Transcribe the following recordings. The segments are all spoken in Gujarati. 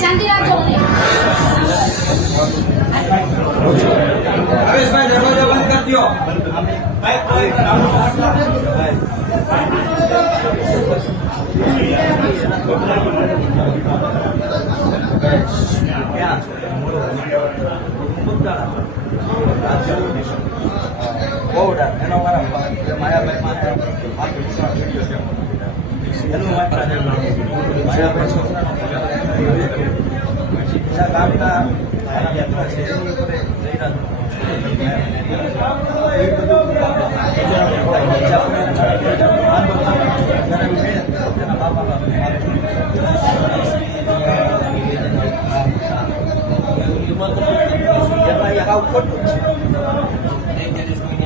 શાંતિ રાખો હરેશભાઈ દરવાજો બંધ કરી દો. એનો ગામના યાત્રા છે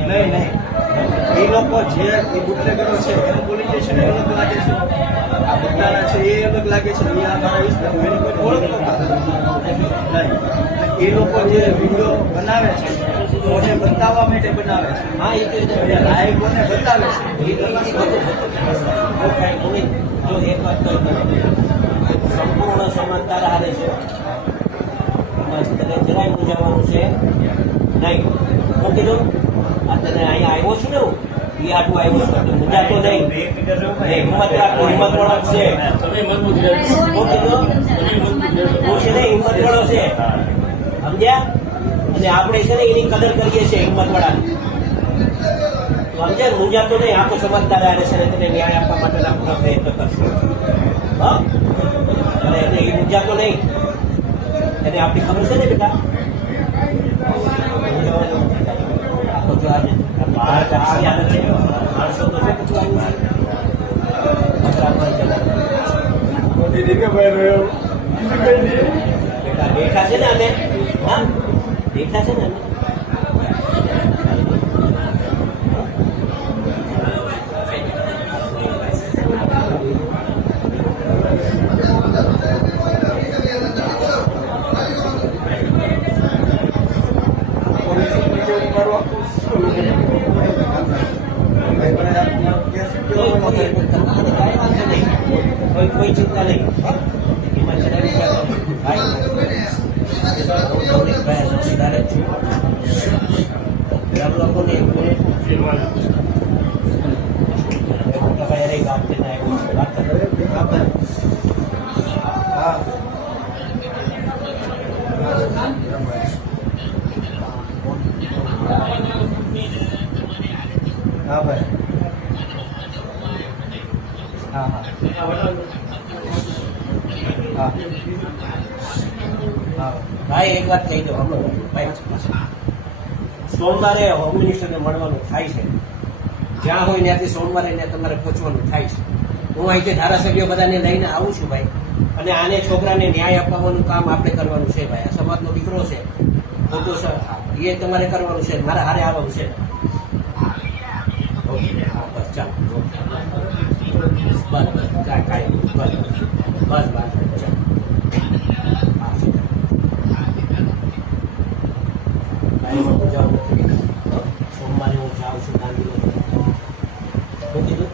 નહીં એ લોકો જે બુટલેગરો છે એનું પોલીસ સ્ટેશન અલગ લાગે છે, આ બુટલાના છે એ અલગ લાગે છે, એ અમારા વિસ્તાર એની કોઈ ઓળખ નહીં. એ લોકો જે વિડીયો બનાવે છે એને બતાવવા માટે બનાવે છે. હા, એ લાયકોને બતાવે છે. એ જો એક વાત સંપૂર્ણ સમાનતા હારે છે, જરાય મૂંઝાવાનું છે નહીં. હું કીધું અત્યારે અહીંયા આવ્યો છું ને હું એ આટલું આવ્યો છું મૂંઝાતો નહીં. હિંમત રાખો, હિંમત વાળો છે. હું કીધું હું છે ને હિંમત વાળો છે, સમજ્યા? અને આપણે છે ને એની કદર કરીએ છીએ હિંમત વાળાની. સમજ્યા? મૂંઝાતો નહીં. આખો સમજદાર આવે છે ને તેને ન્યાય આપવા માટેના પૂરા પ્રયત્ન કરશે. હા, અને એ મૂંઝાતો નહીં. એને આપણી ખબર છે ને બેટા. માણસો તો છે પછી બેઠા છે ને અમે, હા બેઠા છે ને અમે. કોઈ ચિંતા નહીં. એમાં ચડાવી લોકોને હા ભાઈ, હા હા હા હા ભાઈ એક વાત કહી દો. સોમવારે હોમ મિનિસ્ટરને મળવાનું થાય છે. જ્યાં હોય ત્યાંથી સોમવારે ત્યાં તમારે પહોંચવાનું થાય છે. હું અહીંથી ધારાસભ્યો બધાને લઈને આવું છું ભાઈ. અને આને છોકરાને ન્યાય અપાવવાનું કામ આપણે કરવાનું છે ભાઈ. આ સમાજનો દીકરો છે, ખોટો છે એ તમારે કરવાનું છે. મારા હારે આવવાનું છે. ઓકે, હા બસ ચાલો. બસ બસ કાંઈ બસ બસ બસ ચાલો. સોમવારે હું જાઉં છું ગાંધીનગર. શું કીધું?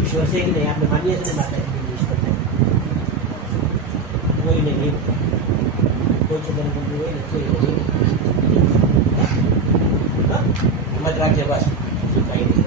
ઈશ્વર છે કે નહીં આપણે માનીએ છીએ ને માતાજી ઈશ્વરને. કોઈને નહીં, કોઈ છોકરાને મંદિર હોય ને કોઈ નહીં. હિંમત રાખજે બસ, શું કઈ નહીં.